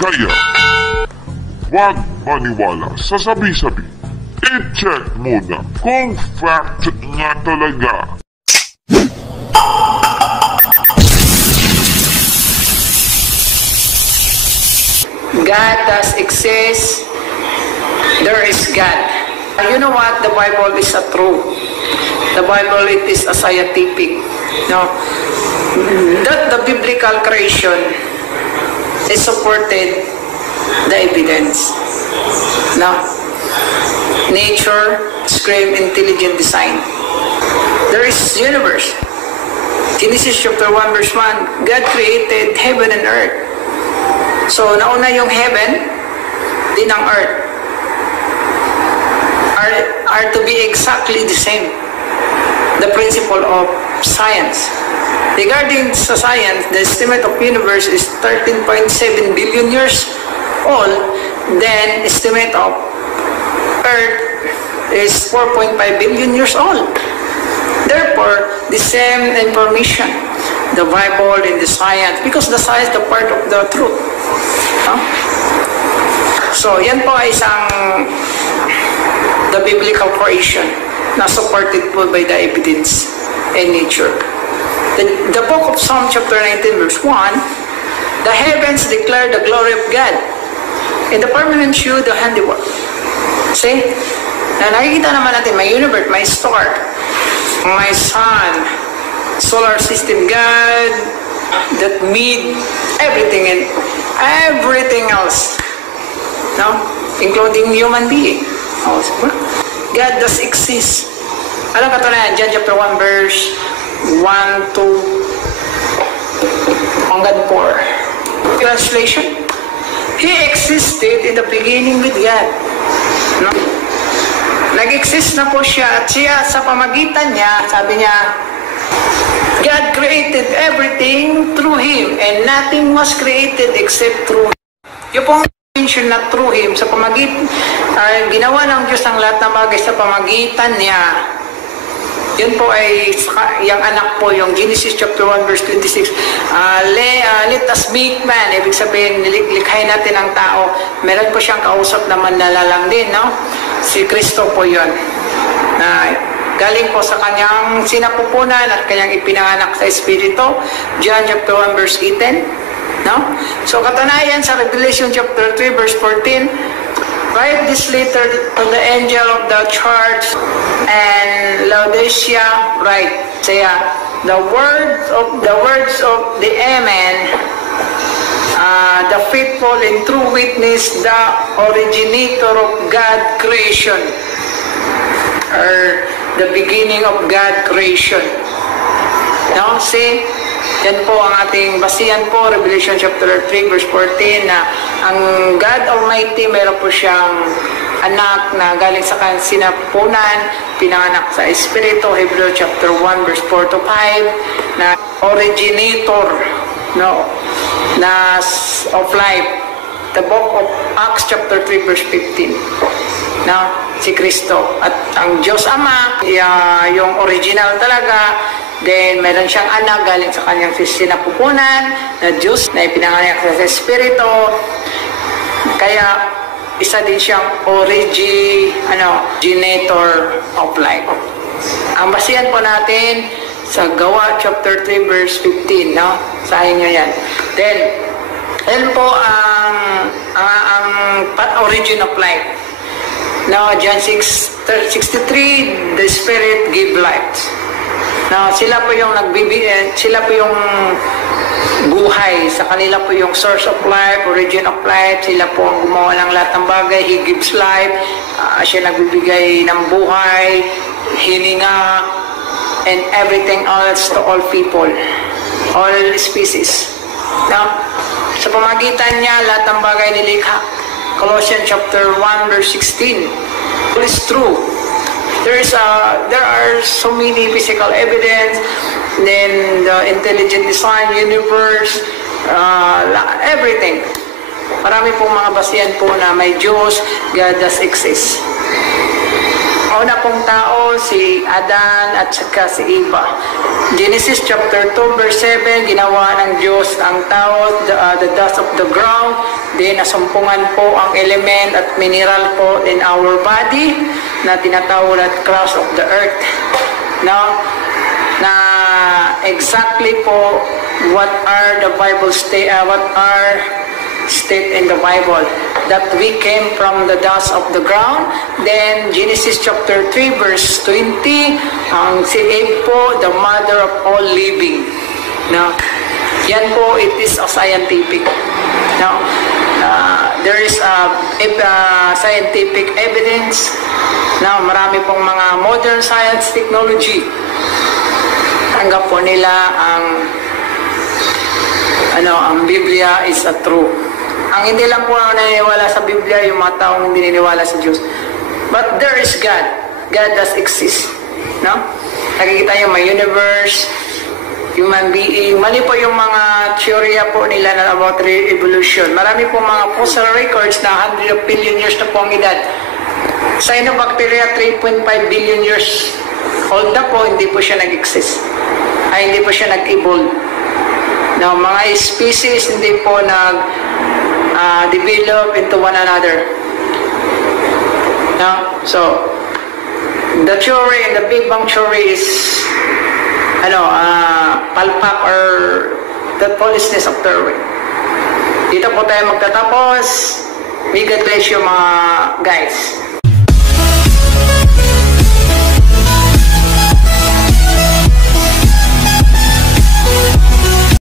Kaya, huwag maniwala sa sabi-sabi. I-check muna kung fact nga talaga. God does exist. There is God. You know what? The Bible is a truth. The Bible, it is a scientific. No? That the biblical creation is supported the evidence. No? Nature, scream, intelligent design. There is universe. Genesis chapter 1 verse 1, God created heaven and earth. So, nauna yung heaven, din ang earth. Are to be exactly the same. The principle of science. Regarding sa science, the estimate of universe is 13.7 billion years old. Then, estimate of earth is 4.5 billion years old. Therefore, the same information, the Bible and the science, because the science is the part of the truth. Huh? So, yan po ay isang the biblical creation na supported po by the evidence and nature. The book of Psalm chapter 19 verse 1, the heavens declare the glory of God, and the firmament shew the handiwork. See? Na nakikita naman natin, may universe, may star, may sun, solar system, God that made everything and everything else, no? Including human being. God does exist. Alam ka ito na yan, John chapter 1 verse 1 to hanggang 4. Translation, He existed in the beginning with God. No? Nag-exist na po siya at siya sa pamagitan niya, sabi niya, God created everything through Him and nothing was created except through Him. Yung pong mention na through Him, sa pamagitan, ginawa ng Diyos ang lahat ng bagay sa pamagitan niya. Yun po ay yung anak po, yung Genesis chapter 1 verse 26. Let us make man. Ibig sabihin, likhain natin ang tao. Meron po siyang kausap na manlalalang din, no? Si Kristo po yun. Galing po sa kanyang sinapupunan at kanyang ipinanganak sa Espiritu. John chapter 1 verse 18. No? So katunayan sa Revelation chapter 3 verse 14, write this letter to the angel of the church and Laodicea, write, say, the words of the Amen, the faithful and true witness, the originator of God creation, or the beginning of God creation. No? See? Yan po ang ating basihan po, Revelation chapter 3 verse 14, na ang God Almighty, meron po siyang anak na galing sa kanyang sinapunan, pinanganak sa Espiritu, Hebrew chapter 1 verse 4 to 5, na originator, no, na of life. The book of Acts chapter 3 verse 15. No, si Kristo. At ang Diyos Ama, yung original talaga. Then, meron siyang anak galing sa kanyang sinapupunan na Diyos na ipinanganak sa Espiritu. Kaya, isa din siyang originator of life. Ang basihan po natin sa Gawa chapter 3 verse 15, no? Sahin nyo yan. Then po ang origin of life. Now, John 6:63, the Spirit give life. Now, sila po yung sila po yung buhay. Sa kanila po yung source of life, origin of life. Sila po ang gumawa ng lahat ng bagay. He gives life. Siya nagbibigay ng buhay, hininga, and everything else to all people, all species. Now, sa pamagitan niya, lahat ng bagay nilikha. Colossians chapter 1 verse 16. It is true. There are so many physical evidence, then the intelligent design, universe, everything. Marami pong mga basihan po na may Diyos, God does exist. Una pong tao, si Adan at saka si Eva. Genesis chapter 2 verse 7, ginawa ng Diyos ang tao, the dust of the ground, then nasumpungan po ang element at mineral po in our body na tinatawag at crust of the earth. No? Na exactly po what are the Bible state in the Bible, that we came from the dust of the ground. Then Genesis chapter 3 verse 20, ang si Eve po, the mother of all living. No? Yan po, it is a scientific. No? There is a scientific evidence na marami pong mga modern science technology. Tanggap po nila ang Biblia is a true. Ang hindi lang po naniniwala sa Biblia, yung mga taong hindi naniniwala sa Diyos. But there is God. God does exist. No? Nakikita yung may universe, human being. Mali po yung mga teorya po nila na about evolution. Marami po mga fossil records na 100 billion years na po ang edad. Cyanobacteria, 3.5 billion years old na po, hindi po siya nag-exist. Ay, hindi po siya nag-evolve. No, mga species hindi po develop into one another. No? So, the theory and the Big Bang theory is palpak or the foolishness of theory. Dito po tayo magtatapos. May God bless you mga guys.